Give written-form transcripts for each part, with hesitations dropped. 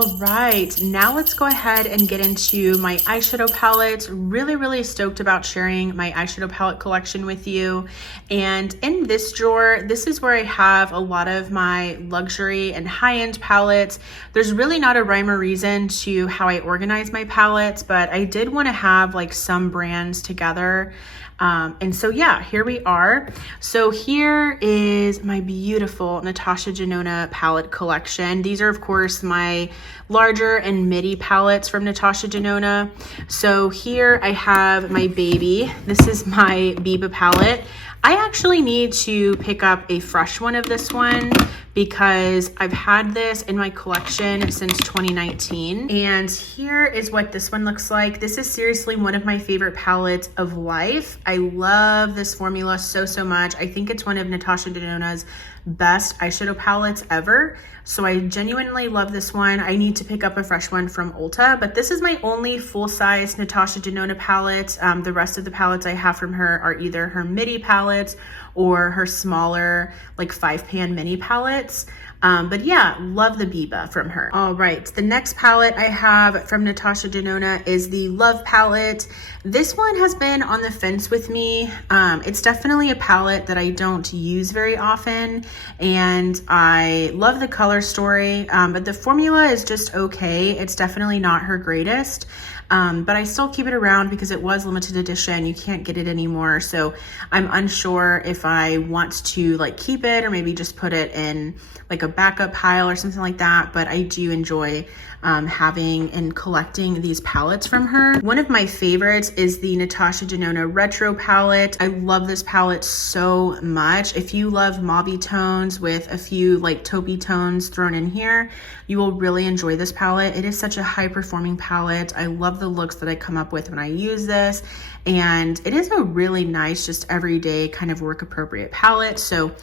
All right, now let's go ahead and get into my eyeshadow palettes. Really stoked about sharing my eyeshadow palette collection with you. And in this drawer, this is where I have a lot of my luxury and high-end palettes. There's really not a rhyme or reason to how I organize my palettes, but I did want to have like some brands together. And so yeah, here we are. So here is my beautiful Natasha Denona palette collection. These are of course my larger and midi palettes from Natasha Denona. So here I have my baby. This is my Biba palette. I actually need to pick up a fresh one of this one because I've had this in my collection since 2019. And here is what this one looks like. This is seriously one of my favorite palettes of life. I love this formula so much. I think it's one of Natasha Denona's best eyeshadow palettes ever. So I genuinely love this one. I need to pick up a fresh one from Ulta, but this is my only full-size Natasha Denona palette. The rest of the palettes I have from her are either her midi palettes or her smaller like 5-pan mini palettes. But yeah, love the Biba from her. All right, the next palette I have from Natasha Denona is the Love palette. This one has been on the fence with me. It's definitely a palette that I don't use very often, and I love the color story, but the formula is just okay. It's definitely not her greatest. But I still keep it around because it was limited edition. You can't get it anymore. So I'm unsure if I want to like keep it or maybe just put it in like a backup pile or something like that. But I do enjoy having and collecting these palettes from her. One of my favorites is the Natasha Denona Retro palette. I love this palette so much. If you love mauvey tones with a few like taupey tones thrown in here, you will really enjoy this palette. It is such a high performing palette. I love the looks that I come up with when I use this, and it is a really nice, just everyday kind of work appropriate palette. So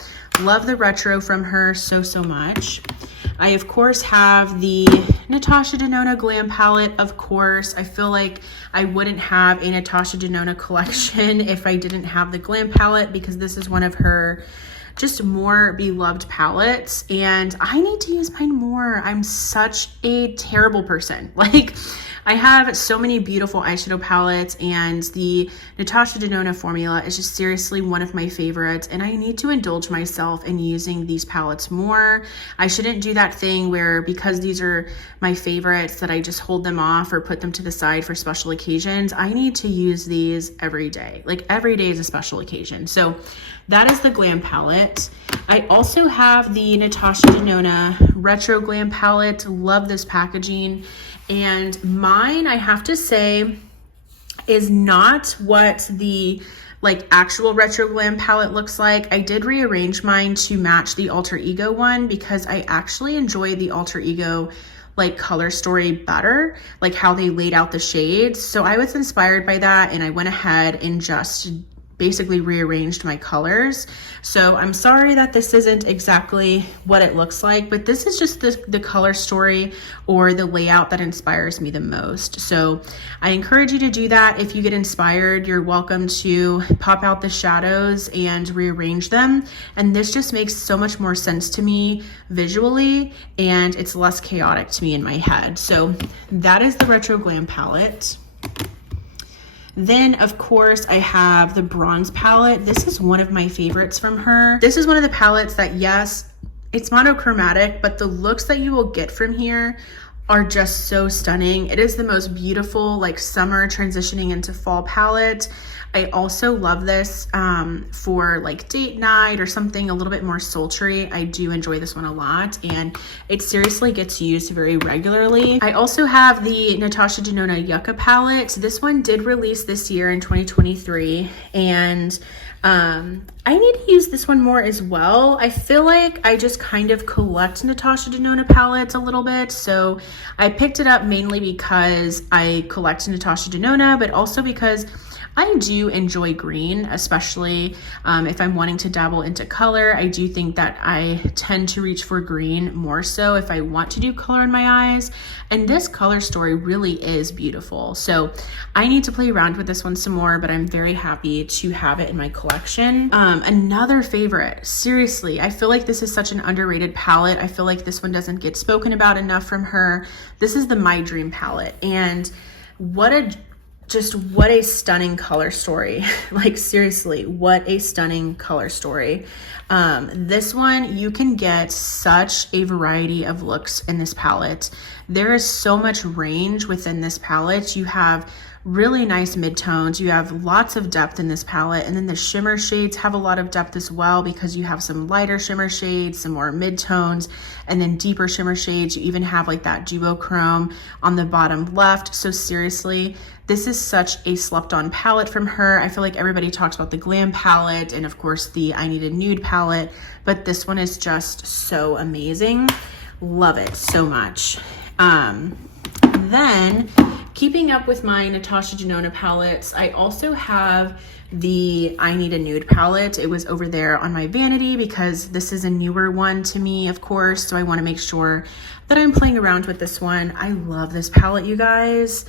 love the retro from her so much. I of course have the Natasha Denona Glam palette. Of course, I feel like I wouldn't have a Natasha Denona collection if I didn't have the Glam palette, because this is one of her just more beloved palettes, and I need to use mine more. I'm such a terrible person. Like, I have so many beautiful eyeshadow palettes, and the Natasha Denona formula is just seriously one of my favorites, and I need to indulge myself in using these palettes more. I shouldn't do that thing where because these are my favorites that I just hold them off or put them to the side for special occasions. I need to use these every day. Like, every day is a special occasion. So that is the Glam palette. I also have the Natasha Denona Retro Glam palette. Love this packaging. And mine, I have to say, is not what the like actual Retro Glam palette looks like. I did rearrange mine to match the Alter Ego one because I actually enjoy the Alter Ego like color story better, like how they laid out the shades. So I was inspired by that, and I went ahead and just basically rearranged my colors. So I'm sorry that this isn't exactly what it looks like, but this is just the color story or the layout that inspires me the most. So I encourage you to do that. If you get inspired, you're welcome to pop out the shadows and rearrange them. And this just makes so much more sense to me visually, and it's less chaotic to me in my head. So that is the Retro Glam palette. Then, of course, I have the Bronze palette. This is one of my favorites from her. This is one of the palettes that, yes, it's monochromatic, but the looks that you will get from here are just so stunning. It is the most beautiful, like, summer transitioning into fall palette. I also love this for like date night or something a little bit more sultry. I do enjoy this one a lot, and it seriously gets used very regularly. I also have the Natasha Denona Yucca palette. This one did release this year in 2023, and I need to use this one more as well. I feel like I just kind of collect Natasha Denona palettes a little bit, so I picked it up mainly because I collect Natasha Denona, but also because I do enjoy green, especially if I'm wanting to dabble into color. I do think that I tend to reach for green more so if I want to do color in my eyes. And this color story really is beautiful. So I need to play around with this one some more, but I'm very happy to have it in my collection. Another favorite, seriously, I feel like this is such an underrated palette. I feel like this one doesn't get spoken about enough from her. This is the My Dream palette. And what a stunning color story. Like seriously, what a stunning color story. This one, you can get such a variety of looks in this palette. There is so much range within this palette. You have really nice midtones. You have lots of depth in this palette. And then the shimmer shades have a lot of depth as well, because you have some lighter shimmer shades, some more midtones, and then deeper shimmer shades. You even have like that duochrome on the bottom left. So seriously, this is such a slept on palette from her. I feel like everybody talks about the Glam palette and of course the I Need a Nude palette, but this one is just so amazing. Love it so much. Then keeping up with my Natasha Denona palettes, I also have the I Need a Nude palette. It was over there on my vanity because this is a newer one to me, of course. So I want to make sure that I'm playing around with this one. I love this palette, you guys.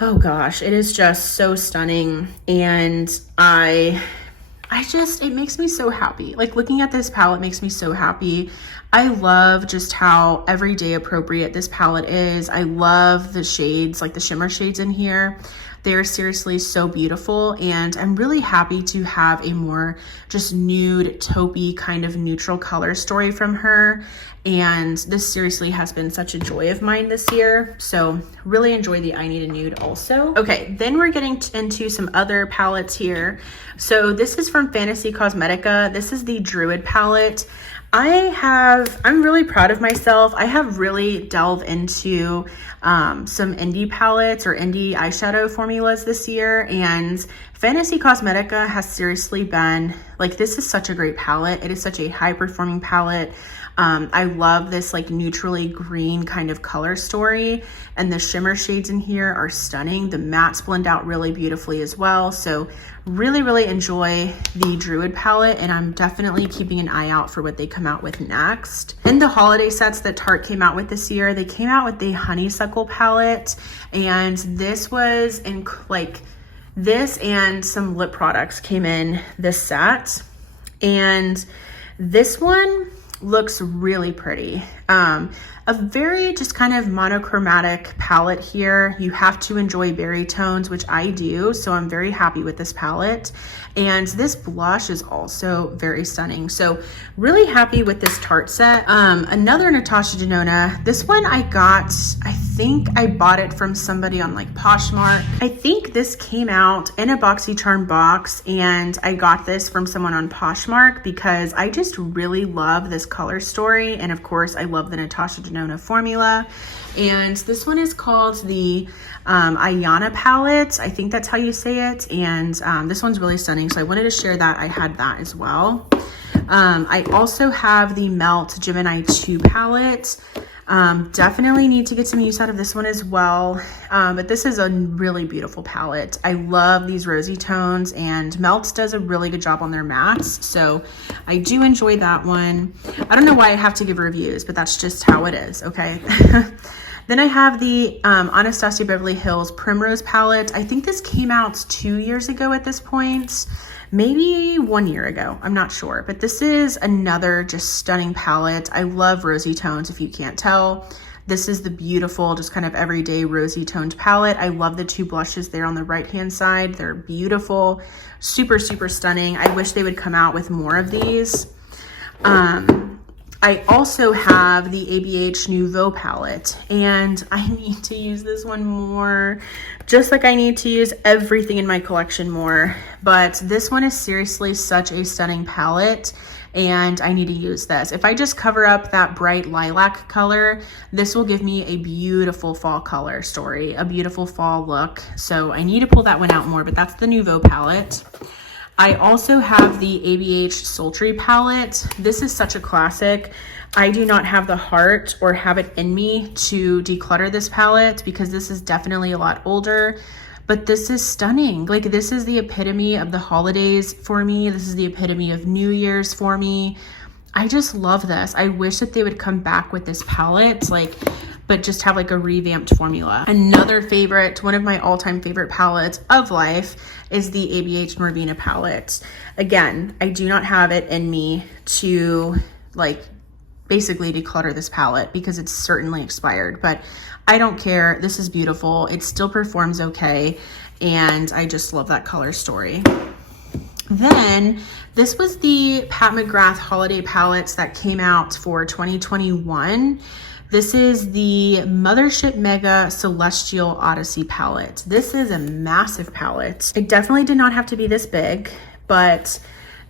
Oh gosh, it is just so stunning. And it makes me so happy. Like looking at this palette makes me so happy. I love just how everyday appropriate this palette is. I love the shades, like the shimmer shades in here. They're seriously so beautiful, and I'm really happy to have a more just nude, taupey kind of neutral color story from her. And this seriously has been such a joy of mine this year. So really enjoy the I Need a Nude also. Okay, then we're getting into some other palettes here. So this is from Fantasy Cosmetica. This is the Druid palette. I'm really proud of myself. I have really delved into some indie palettes or indie eyeshadow formulas this year, and Fantasy Cosmetica has seriously been like, this is such a great palette. It is such a high performing palette. I love this like neutrally green kind of color story, and the shimmer shades in here are stunning. The mattes blend out really beautifully as well. So really enjoy the Druid palette, and I'm definitely keeping an eye out for what they come out with next. In the holiday sets that Tarte came out with this year, they came out with the Honeysuckle palette, and this was in like this and some lip products came in this set, and this one looks really pretty. A very just kind of monochromatic palette here. You have to enjoy berry tones, which I do, so I'm very happy with this palette. And this blush is also very stunning. So really happy with this Tarte set. Another Natasha Denona. This one I think I bought it from somebody on like Poshmark. I think this came out in a BoxyCharm box, and I got this from someone on Poshmark because I just really love this color story. And of course, I love the Natasha Denona formula. And this one is called the Ayana palette. I think that's how you say it. And this one's really stunning. So I wanted to share that. I had that as well. I also have the Melt Gemini 2 palette. Definitely need to get some use out of this one as well. But this is a really beautiful palette. I love these rosy tones, and Melt does a really good job on their mattes. So I do enjoy that one. I don't know why I have to give reviews, but that's just how it is. Okay. Then I have the Anastasia Beverly Hills Primrose palette. I think this came out 2 years ago at this point. Maybe 1 year ago, I'm not sure, but this is another just stunning palette. I love rosy tones, if you can't tell. This is the beautiful, just kind of everyday rosy toned palette. I love the two blushes there on the right-hand side. They're beautiful, super stunning. I wish they would come out with more of these. I also have the ABH Nouveau palette, and I need to use this one more, just like I need to use everything in my collection more. But this one is seriously such a stunning palette, and I need to use this. If I just cover up that bright lilac color, this will give me a beautiful fall color story, a beautiful fall look. So I need to pull that one out more, but that's the Nouveau palette. I also have the ABH Sultry palette. This is such a classic. I do not have the heart or have it in me to declutter this palette because this is definitely a lot older, but this is stunning. Like, this is the epitome of the holidays for me. This is the epitome of New Year's for me. I just love this. I wish that they would come back with this palette, like, but just have like a revamped formula. Another favorite, one of my all-time favorite palettes of life is the ABH Norvina palette. Again, I do not have it in me to like basically declutter this palette because it's certainly expired, but I don't care. This is beautiful. It still performs okay, and I just love that color story. Then this was the Pat McGrath holiday palettes that came out for 2021. This is the Mothership Mega Celestial Odyssey palette. This is a massive palette. It definitely did not have to be this big, but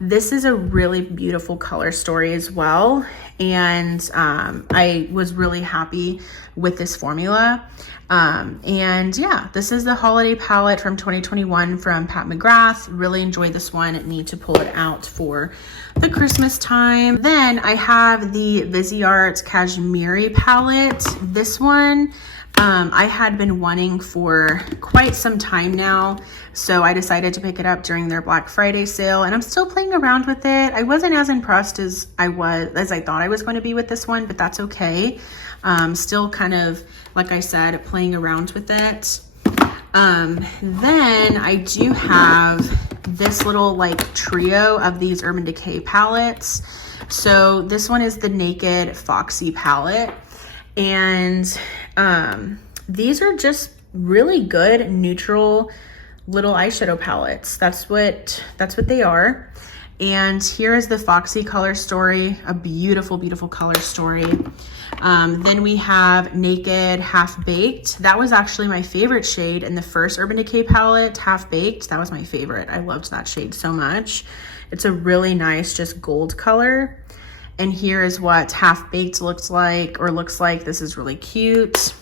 this is a really beautiful color story as well. And I was really happy with this formula. And yeah, this is the holiday palette from 2021 from Pat McGrath. Really enjoyed this one. Need to pull it out for the Christmas time. Then I have the Viseart Cashmere palette. This one I had been wanting for quite some time now, so I decided to pick it up during their Black Friday sale, and I'm still playing around with it. I wasn't as impressed as I thought I was going to be with this one, but that's okay. Still kind of, like I said, playing around with it. Then I do have this little like trio of these Urban Decay palettes. So this one is the Naked Foxy palette, and these are just really good neutral little eyeshadow palettes. That's what they are. And here is the Foxy color story, a beautiful, beautiful color story. Then we have Naked Half Baked. That was actually my favorite shade in the first Urban Decay palette, Half Baked. That was my favorite. I loved that shade so much. It's a really nice, just gold color. And here is what Half Baked looks like. This is really cute.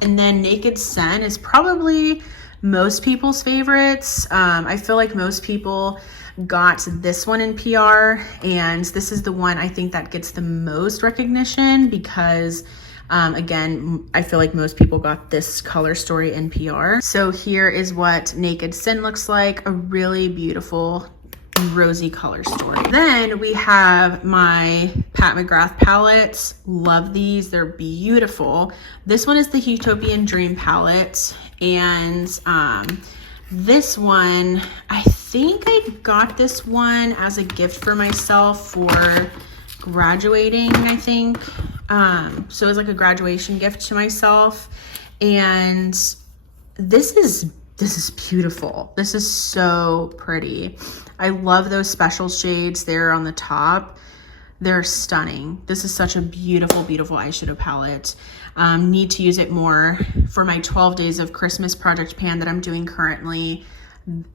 And then Naked Sen is probably most people's favorites. I feel like most people got this one in PR, and this is the one I think that gets the most recognition because again, I feel like most people got this color story in PR. So here is what Naked Sin looks like, a really beautiful rosy color story. Then we have my Pat McGrath palettes. Love these, they're beautiful. This one is the Utopian Dream palette, and this one, I think I got this one as a gift for myself for graduating, I think. So it was like a graduation gift to myself. And this is beautiful. This is so pretty. I love those special shades there on the top. They're stunning. This is such a beautiful, beautiful eyeshadow palette. Need to use it more for my 12 Days of Christmas project pan that I'm doing currently.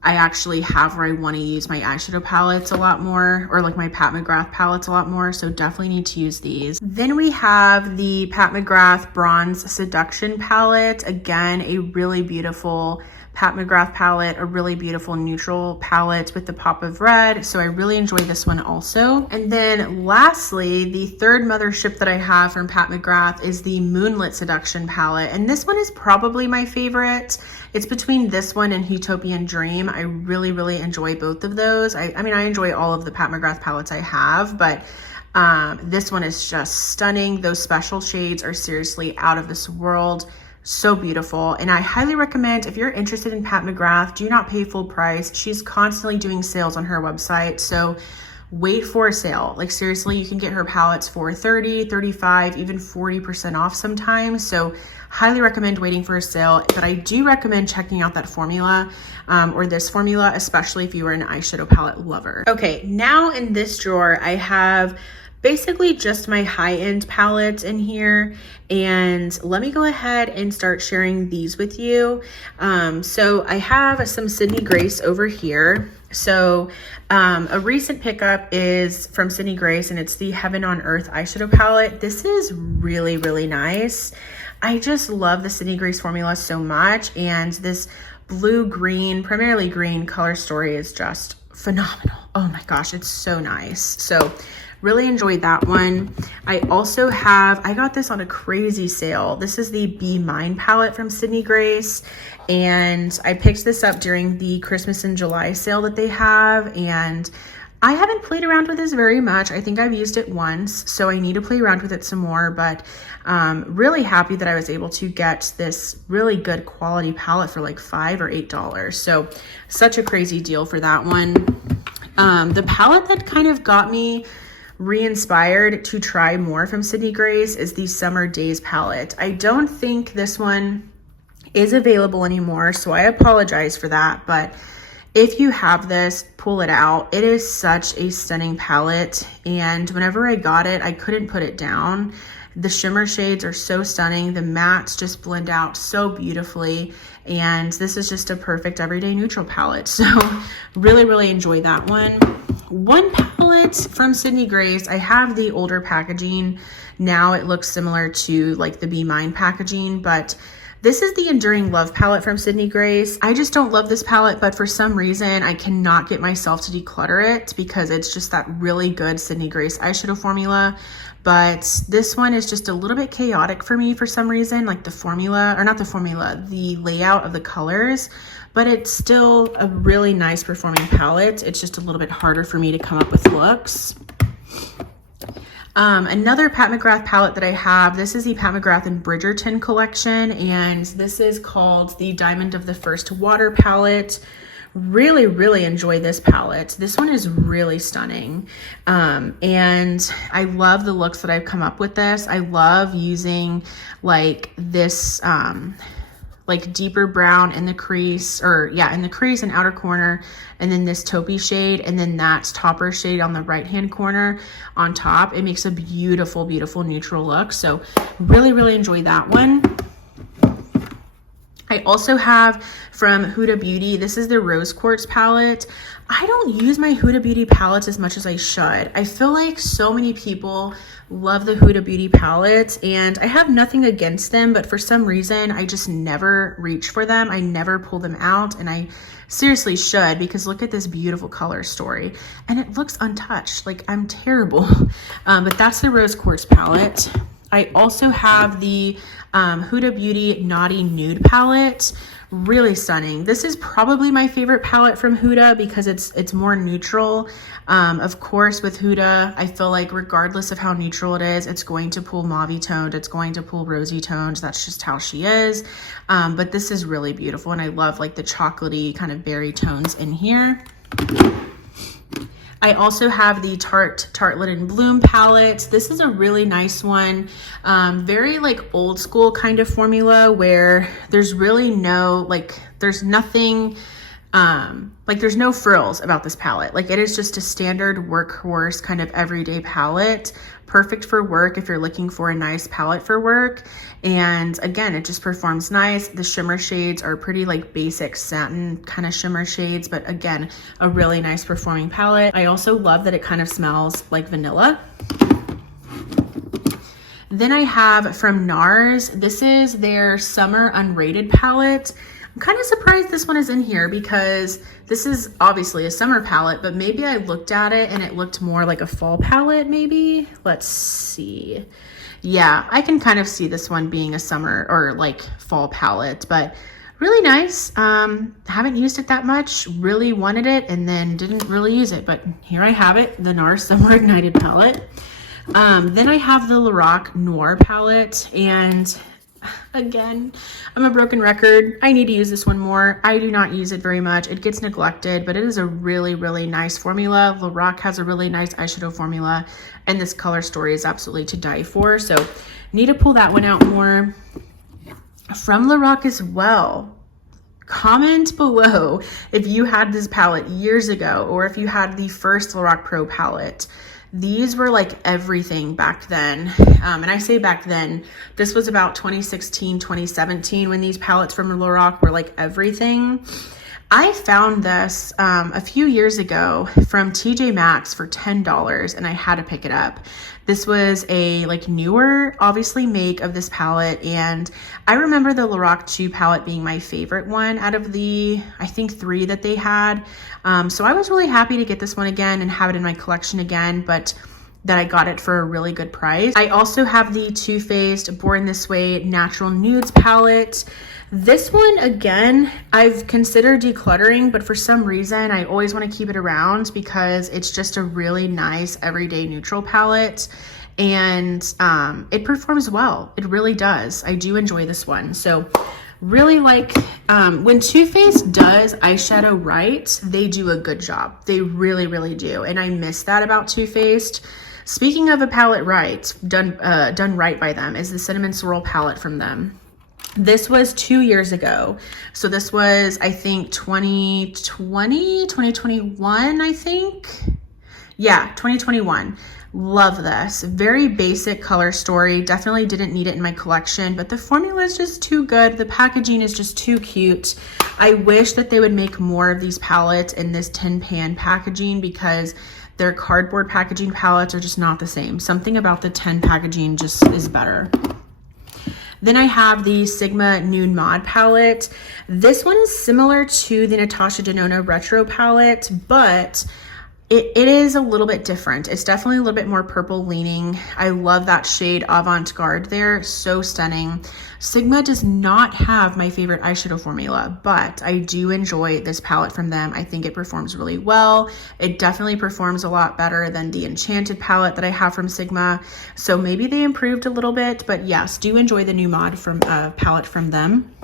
I actually have where I want to use my eyeshadow palettes a lot more, or like my Pat McGrath palettes a lot more, so definitely need to use these. Then we have the Pat McGrath Bronze Seduction palette. Again, a really beautiful Pat McGrath palette, a really beautiful neutral palette with the pop of red. So I really enjoy this one also. And then lastly, the third mothership that I have from Pat McGrath is the Moonlit Seduction palette. And this one is probably my favorite. It's between this one and Utopian Dream. I really, really enjoy both of those. I mean, I enjoy all of the Pat McGrath palettes I have, but this one is just stunning. Those special shades are seriously out of this world. So beautiful. And I highly recommend, if you're interested in Pat McGrath, do not pay full price. She's constantly doing sales on her website. So wait for a sale. Like seriously, you can get her palettes for 30, 35, even 40% off sometimes. So highly recommend waiting for a sale. But I do recommend checking out that formula or this formula, especially if you are an eyeshadow palette lover. Okay, now in this drawer, I have basically just my high-end palettes in here, and let me go ahead and start sharing these with you. So I have some Sydney Grace over here. So a recent pickup is from Sydney Grace, and it's the Heaven on Earth eyeshadow palette. This is really, really nice. I just love the Sydney Grace formula so much, and this blue-green, primarily green color story is just phenomenal. Oh my gosh, it's so nice. So really enjoyed that one. I also have, I got this on a crazy sale. This is the Be Mine palette from Sydney Grace. And I picked this up during the Christmas in July sale that they have. And I haven't played around with this very much. I think I've used it once, so I need to play around with it some more, but really happy that I was able to get this really good quality palette for like $5 or $8. So such a crazy deal for that one. The palette that kind of got me re-inspired to try more from Sydney Grace is the Summer Days palette. I don't think this one is available anymore, so I apologize for that, but if you have this, pull it out. It is such a stunning palette, and whenever I got it, I couldn't put it down. The shimmer shades are so stunning. The mattes just blend out so beautifully, and this is just a perfect everyday neutral palette. So really, really enjoy that one. One palette from Sydney Grace, I have the older packaging. Now it looks similar to like the Be Mine packaging, but this is the Enduring Love palette from Sydney Grace. I just don't love this palette, but for some reason, I cannot get myself to declutter it because it's just that really good Sydney Grace eyeshadow formula. But this one is just a little bit chaotic for me for some reason, like the formula, or not the formula, the layout of the colors, but it's still a really nice performing palette. It's just a little bit harder for me to come up with looks. Another Pat McGrath palette that I have, this is the Pat McGrath and Bridgerton collection, and this is called the Diamond of the First Water palette. Really, really enjoy this palette. This one is really stunning. And I love the looks that I've come up with this. I love using like this, like deeper brown in the crease, or yeah, in the crease and outer corner, and then this taupey shade, and then that topper shade on the right hand corner on top. It makes a beautiful, beautiful neutral look. So really, really enjoy that one. I also have from Huda Beauty, this is the Rose Quartz palette. I don't use my Huda Beauty palettes as much as I should. I feel like so many people love the Huda Beauty palettes, and I have nothing against them, but for some reason, I just never reach for them. I never pull them out, and I seriously should, because look at this beautiful color story, and it looks untouched. Like, I'm terrible. But that's the Rose Quartz palette. I also have the Huda Beauty Naughty Nude palette. Really stunning. This is probably my favorite palette from Huda because it's more neutral. Of course, with Huda, I feel like regardless of how neutral it is, it's going to pull mauve toned, it's going to pull rosy toned. That's just how she is. But this is really beautiful, and I love like the chocolatey kind of berry tones in here. I also have the Tartelette and Bloom palette. This is a really nice one. Very like old school kind of formula where there's really no, like there's nothing, like there's no frills about this palette. Like it is just a standard workhorse kind of everyday palette. Perfect for work if you're looking for a nice palette for work. And again, it just performs nice. The shimmer shades are pretty like basic satin kind of shimmer shades, but again, a really nice performing palette. I also love that it kind of smells like vanilla. Then I have from NARS, this is their Summer Unrated palette. I'm kind of surprised this one is in here because this is obviously a summer palette, but maybe I looked at it and it looked more like a fall palette maybe. Let's see. Yeah, I can kind of see this one being a summer or like fall palette, but really nice. Haven't used it that much, really wanted it and then didn't really use it, but here I have it, the NARS Summer Ignited palette. Then I have the Lorac Noir palette, and again, I'm a broken record. I need to use this one more. I do not use it very much. It gets neglected, but it is a really, really nice formula. Lorac has a really nice eyeshadow formula, and this color story is absolutely to die for. So need to pull that one out more. From Lorac as well, comment below if you had this palette years ago or if you had the first Lorac Pro palette. These were like everything back then. And I say back then, this was about 2016, 2017 when these palettes from Lorac were like everything. I found this a few years ago from TJ Maxx for $10 and I had to pick it up. This was a like newer, obviously, make of this palette, and I remember the Lorac 2 palette being my favorite one out of the, I think, 3 that they had. So I was really happy to get this one again and have it in my collection again, but that I got it for a really good price. I also have the Too Faced Born This Way Natural Nudes palette. This one, again, I've considered decluttering, but for some reason, I always want to keep it around because it's just a really nice everyday neutral palette. And it performs well. It really does. I do enjoy this one. So really like when Too Faced does eyeshadow right, they do a good job. They really, really do. And I miss that about Too Faced. Speaking of a palette right, done right by them, is the Cinnamon Swirl palette from them. This was 2 years ago. So this was, I think, 2021, I think. Yeah, 2021. Love this. Very basic color story. Definitely didn't need it in my collection, but the formula is just too good. The packaging is just too cute. I wish that they would make more of these palettes in this tin pan packaging because their cardboard packaging palettes are just not the same. Something about the tin packaging just is better. Then I have the Sigma Nude Mod palette. This one is similar to the Natasha Denona Retro palette, but it is a little bit different. It's definitely a little bit more purple leaning. I love that shade Avant-Garde there. So stunning. Sigma does not have my favorite eyeshadow formula, but I do enjoy this palette from them. I think it performs really well. It definitely performs a lot better than the Enchanted palette that I have from Sigma. So maybe they improved a little bit, but yes, do enjoy the new mod from palette from them.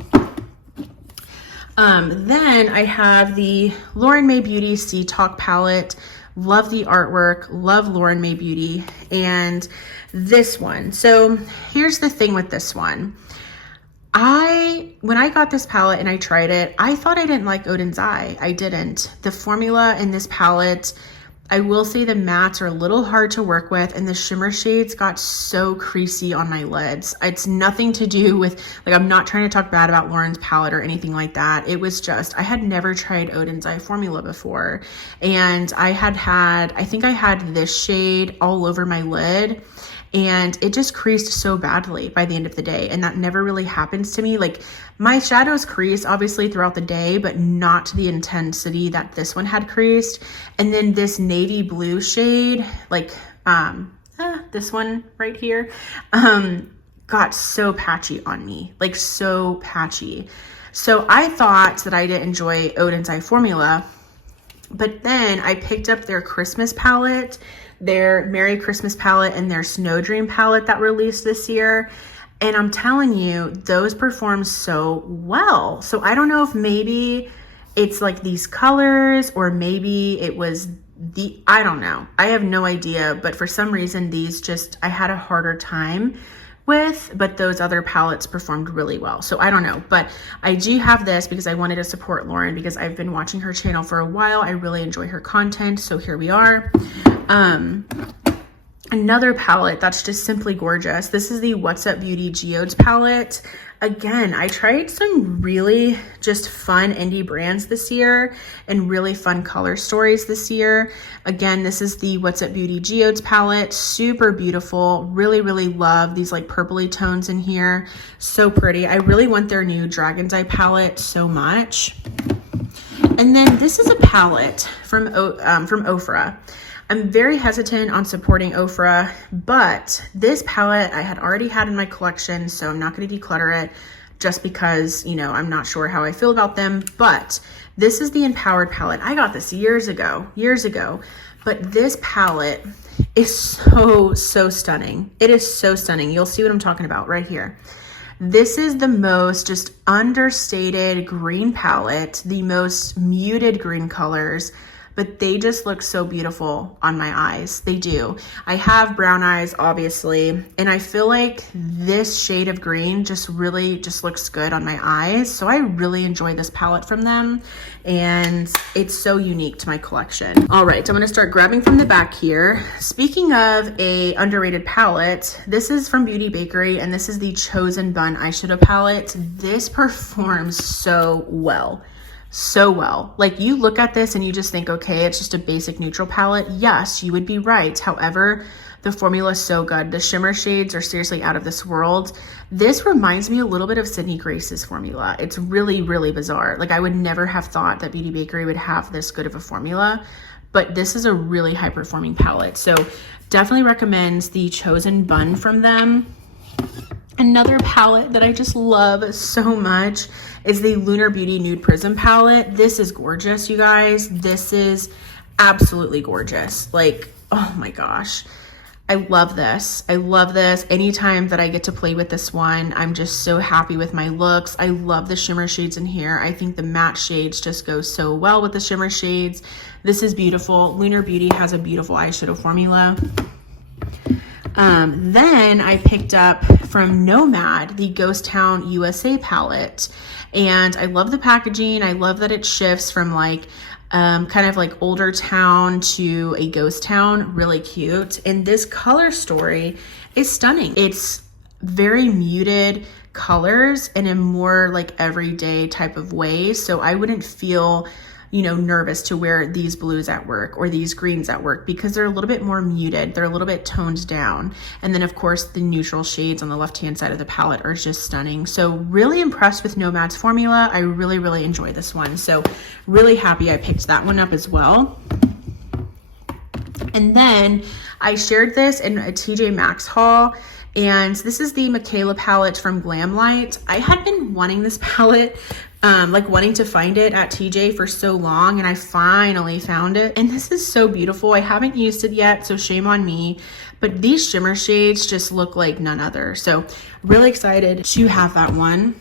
Then I have the Lauren Mae Beauty Sea Talk palette. Love the artwork, love Lauren Mae Beauty, and this one. So here's the thing with this one. When I got this palette and I tried it, I thought I didn't like Odin's Eye. I didn't. The formula in this palette, I will say the mattes are a little hard to work with, and the shimmer shades got so creasy on my lids. It's nothing to do with, like, I'm not trying to talk bad about Lauren's palette or anything like that. It was just, I had never tried Odin's Eye formula before, and I think I had this shade all over my lid, and it just creased so badly by the end of the day, and that never really happens to me. Like, my shadows crease obviously throughout the day, but not to the intensity that this one had creased. And then this navy blue shade, like this one right here, got so patchy on me, like so patchy. So I thought that I didn't enjoy Odin's Eye formula, but then I picked up their Christmas palette, their Merry Christmas palette, and their Snow Dream palette that released this year. And I'm telling you, those perform so well. So I don't know if maybe it's like these colors, or maybe it was I don't know. I have no idea, but for some reason these I had a harder time with, but those other palettes performed really well. So I don't know, but I do have this because I wanted to support Lauren because I've been watching her channel for a while. I really enjoy her content. So here we are. Another palette that's just simply gorgeous. This is the What's Up Beauty Geodes palette. Again, I tried some really just fun indie brands this year and really fun color stories this year. Again, this is the What's Up Beauty Geodes palette. Super beautiful. Really, really love these like purpley tones in here. So pretty. I really want their new Dragon's Eye palette so much. And then this is a palette from Ofra. I'm very hesitant on supporting Ofra, but this palette I had already had in my collection, so I'm not going to declutter it just because, you know, I'm not sure how I feel about them. But this is the Empowered palette. I got this years ago, but this palette is so stunning. It is so stunning. You'll see what I'm talking about right here. This is the most just understated green palette, the most muted green colors, but they just look so beautiful on my eyes. They do. I have brown eyes, obviously, and I feel like this shade of green really looks good on my eyes. So I really enjoy this palette from them, and it's so unique to my collection. All right, I'm gonna start grabbing from the back here. Speaking of a underrated palette, this is from Beauty Bakery, and this is the Chosen Bun eyeshadow palette. This performs so well. So well. Like, you look at this and you just think, okay, it's just a basic neutral palette. Yes, you would be right. However, the formula is so good. The shimmer shades are seriously out of this world. This reminds me a little bit of Sydney Grace's formula. It's really, really bizarre. Like, I would never have thought that Beauty Bakery would have this good of a formula, but this is a really high performing palette. So definitely recommends the Chosen Bun from them. Another palette that I just love so much is the Lunar Beauty Nude Prism palette. This is gorgeous, you guys. This is absolutely gorgeous. Like, oh my gosh. I love this. I love this. Anytime that I get to play with this one, I'm just so happy with my looks. I love the shimmer shades in here. I think the matte shades just go so well with the shimmer shades. This is beautiful. Lunar Beauty has a beautiful eyeshadow formula. Then I picked up from Nomad the Ghost Town USA palette, and I love the packaging. I love that it shifts from like kind of like older town to a ghost town. Really cute. And this color story is stunning. It's very muted colors in a more like everyday type of way, so I wouldn't feel, you know, nervous to wear these blues at work or these greens at work because they're a little bit more muted. They're a little bit toned down. And then of course the neutral shades on the left-hand side of the palette are just stunning. So really impressed with Nomad's formula. I really, really enjoy this one. So really happy I picked that one up as well. And then I shared this in a TJ Maxx haul, and this is the Michaela palette from Glamlight. I had been wanting this palette, like wanting to find it at TJ for so long, and I finally found it. And this is so beautiful. I haven't used it yet, so shame on me, but these shimmer shades just look like none other. So really excited to have that one.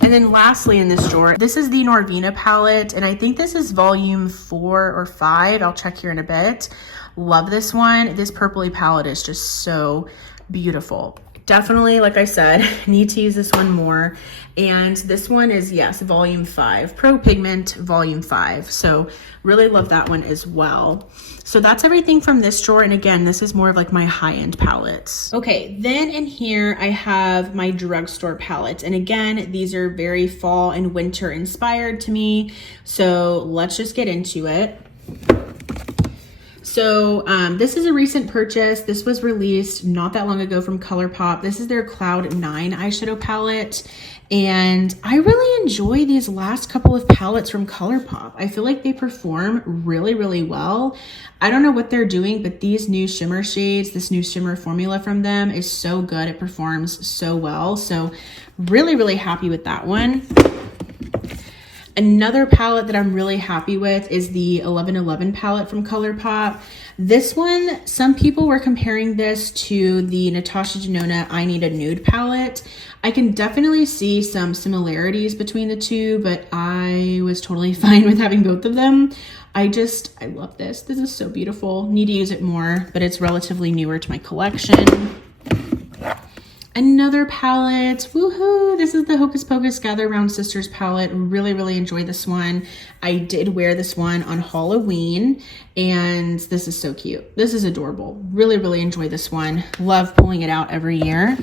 And then lastly in this drawer, this is the Norvina palette, and I think this is volume 4 or 5. I'll check here in a bit. Love this one. This purpley palette is just so beautiful. Definitely, like I said, need to use this one more. And this one is, yes, volume 5, Pro Pigment volume 5. So really love that one as well. So that's everything from this drawer. And again, this is more of like my high-end palettes. Okay, then in here I have my drugstore palettes. And again, these are very fall and winter inspired to me. So let's just get into it. So this is a recent purchase. This was released not that long ago from ColourPop. This is their Cloud 9 eyeshadow palette. And I really enjoy these last couple of palettes from ColourPop. I feel like they perform really, really well. I don't know what they're doing, but these new shimmer shades, this new shimmer formula from them is so good. It performs so well. So really, really happy with that one. Another palette that I'm really happy with is the 1111 palette from ColourPop. This one, some people were comparing this to the Natasha Denona I Need a Nude palette. I can definitely see some similarities between the two, but I was totally fine with having both of them. I love this. This is so beautiful. Need to use it more, but it's relatively newer to my collection. Another palette, woohoo! This is the Hocus Pocus Gather Round Sisters palette. Really, really enjoy this one. I did wear this one on Halloween, and this is so cute. This is adorable. Really, really enjoy this one. Love pulling it out every year.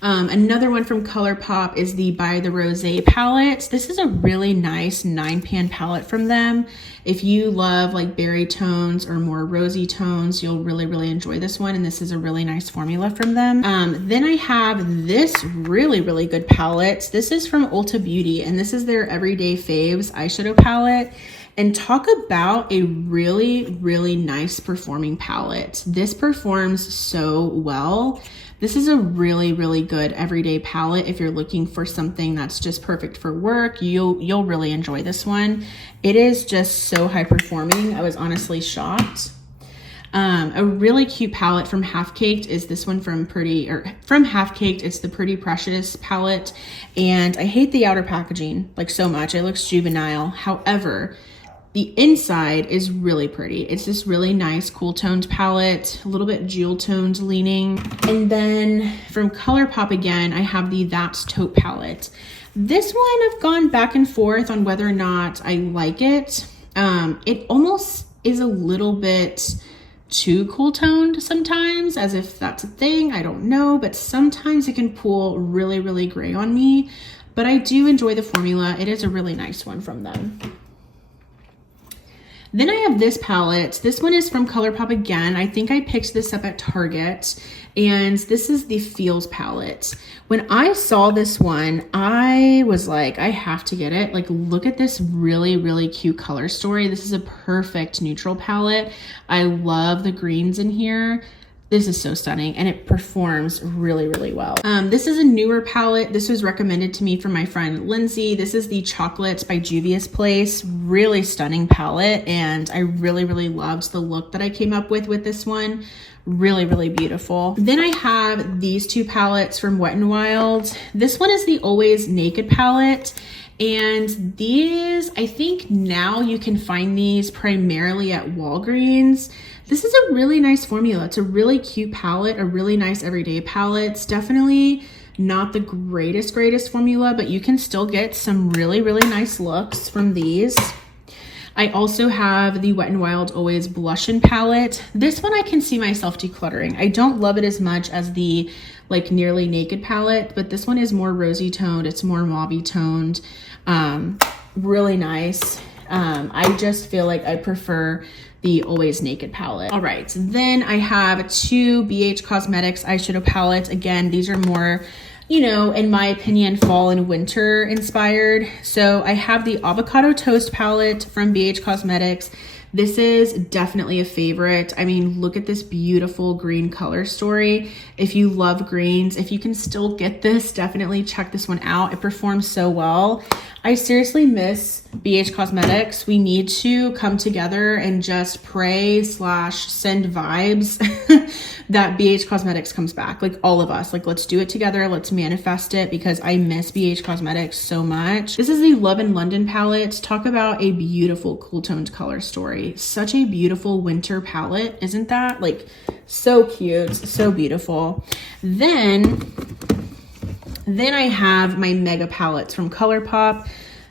Another one from ColourPop is the By the Rosé palette. This is a really nice 9-pan palette from them. If you love like berry tones or more rosy tones, you'll really, really enjoy this one. And this is a really nice formula from them. Then I have this really, really good palette. This is from Ulta Beauty, and this is their Everyday Faves eyeshadow palette. And talk about a really, really nice performing palette. This performs so well. This is a really, really good everyday palette. If you're looking for something that's just perfect for work, you'll really enjoy this one. It is just so high performing. I was honestly shocked. A really cute palette from Half Caked is this one from Half Caked. It's the Pretty Precious palette. And I hate the outer packaging like so much. It looks juvenile. However, the inside is really pretty. It's this really nice cool toned palette, a little bit jewel toned leaning. And then from ColourPop again, I have the That's Taupe palette. This one I've gone back and forth on whether or not I like it. It almost is a little bit too cool toned sometimes, as if that's a thing, I don't know, but sometimes it can pull really, really gray on me. But I do enjoy the formula. It is a really nice one from them. Then I have this palette. This one is from ColourPop again. I think I picked this up at Target, and this is the Feels palette. When I saw this one, I was like, I have to get it. Like, look at this really, really cute color story. This is a perfect neutral palette. I love the greens in here. This is so stunning, and it performs really, really well. This is a newer palette. This was recommended to me from my friend Lindsay. This is the Chocolates by Juvia's Place. Really stunning palette, and I really, really loved the look that I came up with this one. Really, really beautiful. Then I have these two palettes from Wet n Wild. This one is the Always Naked palette. And these, I think now you can find these primarily at Walgreens. This is a really nice formula. It's a really cute palette, a really nice everyday palette. It's definitely not the greatest formula, but you can still get some really, really nice looks from these. I also have the Wet n Wild Always Blushin' palette. This one I can see myself decluttering. I don't love it as much as the like Nearly Naked palette, but this one is more rosy toned. It's more mauve toned. Really nice. I just feel like I prefer the Always Naked palette. All right, then I have two BH Cosmetics eyeshadow palettes. Again, these are more, you know, in my opinion, fall and winter inspired. So I have the Avocado Toast palette from BH Cosmetics. This is definitely a favorite. I mean, look at this beautiful green color story. If you love greens, if you can still get this, definitely check this one out. It performs so well. I seriously miss BH Cosmetics. We need to come together and just pray / send vibes that BH Cosmetics comes back. Like, all of us, like, let's do it together. Let's manifest it, because I miss BH Cosmetics so much. This is the Love in London palette. Talk about a beautiful cool toned color story. Such a beautiful winter palette, isn't that? Like, so cute, so beautiful. Then I have my Mega palettes from ColourPop.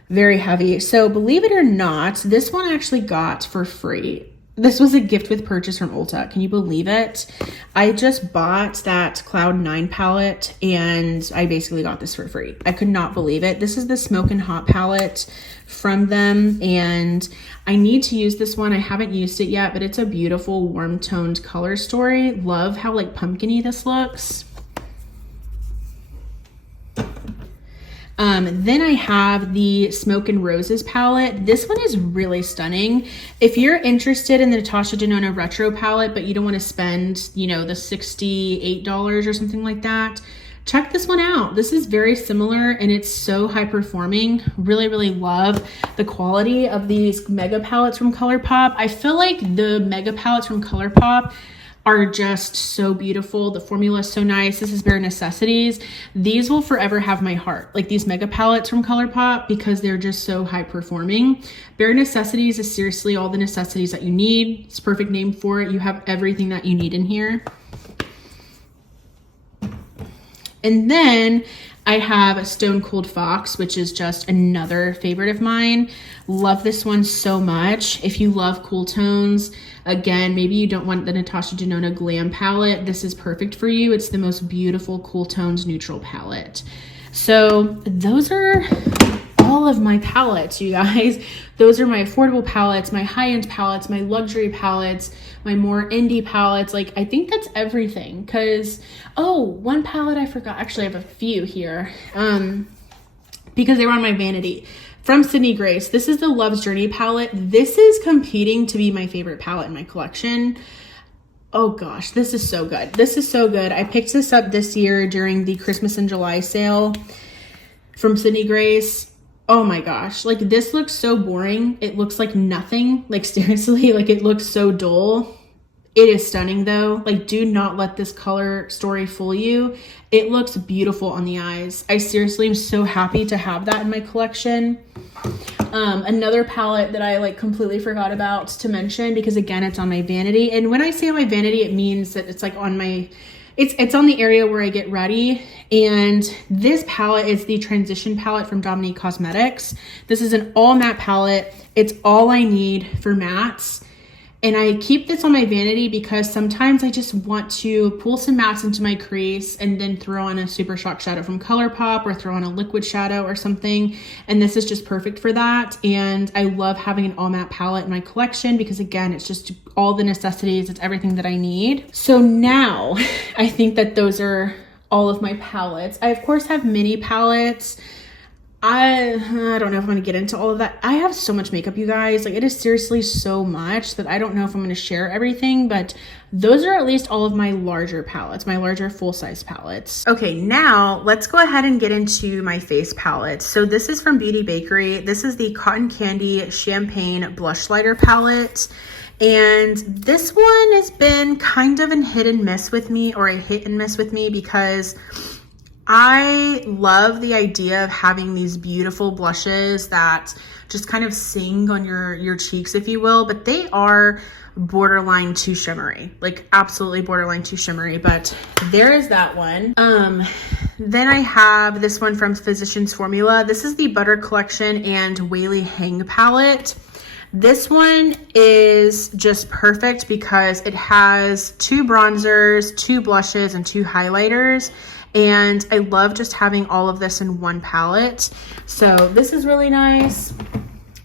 Very heavy. So believe it or not, this one I actually got for free. This was a gift with purchase from Ulta. Can you believe it? I just bought that Cloud 9 palette, and I basically got this for free. I could not believe it. This is the Smokin' Hot palette from them, and I need to use this one. I haven't used it yet, but it's a beautiful warm toned color story. Love how like pumpkin-y this looks. Then I have the Smoke and Roses palette. This one is really stunning. If you're interested in the Natasha Denona Retro palette, but you don't want to spend, you know, the $68 or something like that, check this one out. This is very similar, and it's so high performing. Really, really love the quality of these Mega palettes from ColourPop. I feel like the Mega palettes from ColourPop are just so beautiful. The formula is so nice. This is Bare Necessities. These will forever have my heart, like these Mega palettes from ColourPop, because they're just so high performing. Bare Necessities is seriously all the necessities that you need. It's a perfect name for it. You have everything that you need in here. And then I have Stone Cold Fox, which is just another favorite of mine. Love this one so much. If you love cool tones, again, maybe you don't want the Natasha Denona Glam palette, this is perfect for you. It's the most beautiful cool tones neutral palette. So those are all of my palettes, you guys. Those are my affordable palettes, my high-end palettes, my luxury palettes, my more indie palettes. Like, I think that's everything. Because, oh, one palette I forgot. Actually, I have a few here because they were on my vanity. From Sydney Grace, this is the Love's Journey palette. This is competing to be my favorite palette in my collection. Oh gosh, this is so good. This is so good. I picked this up this year during the Christmas and July sale from Sydney Grace. Oh my gosh, like this looks so boring. It looks like nothing, like seriously, like it looks so dull. It is stunning though. Like, do not let this color story fool you. It looks beautiful on the eyes. I seriously am so happy to have that in my collection. Another palette that I like completely forgot about to mention, because again, it's on my vanity. And when I say on my vanity, it means that it's like on my, it's on the area where I get ready. And this palette is the Transition palette from Dominique Cosmetics. This is an all matte palette. It's all I need for mattes. And I keep this on my vanity because sometimes I just want to pull some mattes into my crease and then throw on a Super Shock shadow from ColourPop or throw on a liquid shadow or something. And this is just perfect for that. And I love having an all matte palette in my collection because again, it's just all the necessities. It's everything that I need. So now I think that those are all of my palettes. I of course have mini palettes. I don't know if I'm going to get into all of that. I have so much makeup, you guys. Like, it is seriously so much that I don't know if I'm going to share everything, but those are at least all of my larger palettes, my larger full-size palettes. Okay, now let's go ahead and get into my face palettes. So this is from Beauty Bakery. This is the Cotton Candy Champagne Blush Lighter palette. And this one has been kind of a hit and miss with me, or a hit and miss with me, because I love the idea of having these beautiful blushes that just kind of sing on your cheeks, if you will, but they are borderline too shimmery, like absolutely borderline too shimmery, but there is that one. Then I have this one from Physicians Formula. This is the Butter Collection and Whaley Hang palette. This one is just perfect because it has 2 bronzers, 2 blushes, and 2 highlighters. And I love just having all of this in one palette. So this is really nice.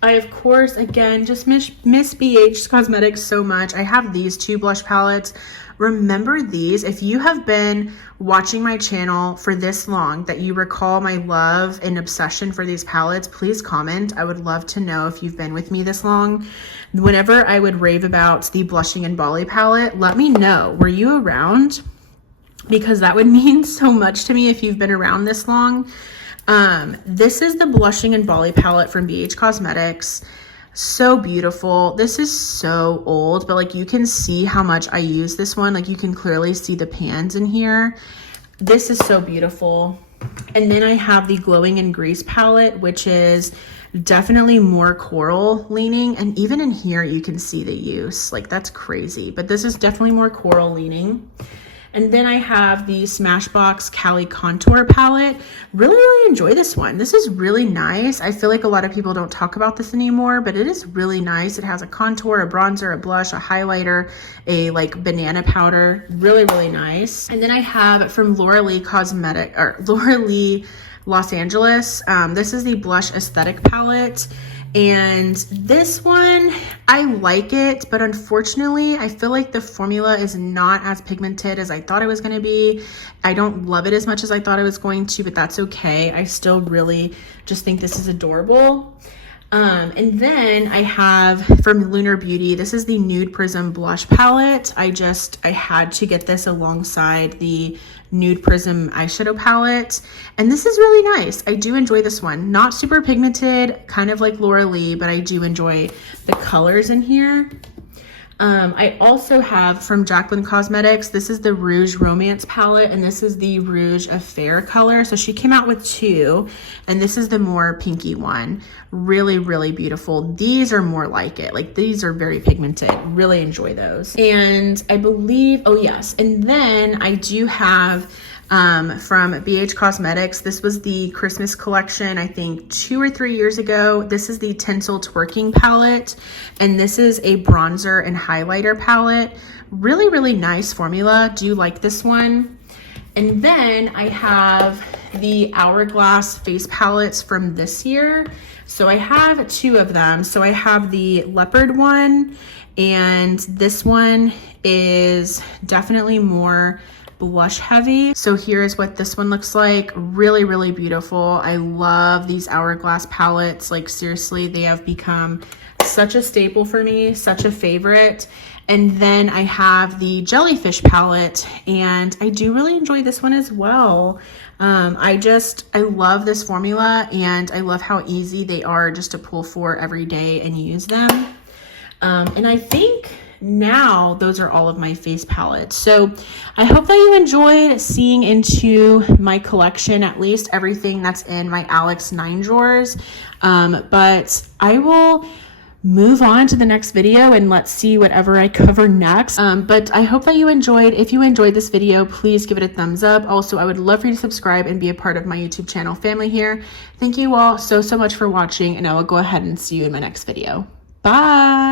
I, of course, again, just miss BH Cosmetics so much. I have these 2 blush palettes. Remember these. If you have been watching my channel for this long that you recall my love and obsession for these palettes, please comment. I would love to know if you've been with me this long. Whenever I would rave about the Blushing and Bali palette, let me know. Were you around? Because that would mean so much to me if you've been around this long. This is the Blushing and Bali palette from BH Cosmetics. So beautiful. This is so old, but like you can see how much I use this one. Like you can clearly see the pans in here. This is so beautiful. And then I have the Glowing in Grease palette, which is definitely more coral leaning. And even in here, you can see the use. Like that's crazy, but this is definitely more coral leaning. And then I have the Smashbox Cali Contour palette. Really enjoy this one. This is really nice. I feel like a lot of people don't talk about this anymore, but it is really nice. It has a contour, a bronzer, a blush, a highlighter, a like banana powder. Really nice. And then I have from Laura Lee Cosmetic, or Laura Lee Los Angeles. This is the Blush Aesthetic palette. And this one, I like it, but unfortunately, I feel like the formula is not as pigmented as I thought it was going to be. I don't love it as much as I thought it was going to, but that's okay. I still really just think this is adorable. And then I have from Lunar Beauty, this is the Nude Prism Blush palette. I had to get this alongside the Nude Prism eyeshadow palette. And this is really nice. I do enjoy this one. Not super pigmented, kind of like Laura Lee, but I do enjoy the colors in here. I also have from Jaclyn Cosmetics, this is the Rouge Romance palette, and this is the Rouge Affair color. So she came out with 2, and this is the more pinky one. Really beautiful. These are more like it. Like these are very pigmented. Really enjoy those. And I believe, oh yes, and then I do have from BH Cosmetics. This was the Christmas collection, I think 2 or 3 years ago. This is the Tinsel Twerking palette, and this is a bronzer and highlighter palette. Really nice formula. Do like this one. And then I have the Hourglass face palettes from this year. So I have 2 of them. So I have the leopard one, and this one is definitely more blush heavy. So here's what this one looks like. Really beautiful. I love these Hourglass palettes. Like seriously, they have become such a staple for me, such a favorite. And then I have the Jellyfish palette, and I do really enjoy this one as well. I love this formula, and I love how easy they are just to pull for every day and use them. And I think now those are all of my face palettes. So I hope that you enjoyed seeing into my collection, at least everything that's in my Alex 9 drawers. But I will move on to the next video and let's see whatever I cover next. But I hope that you enjoyed. If you enjoyed this video, please give it a thumbs up. Also, I would love for you to subscribe and be a part of my YouTube channel family here. Thank you all so much for watching, and I will go ahead and see you in my next video. Bye.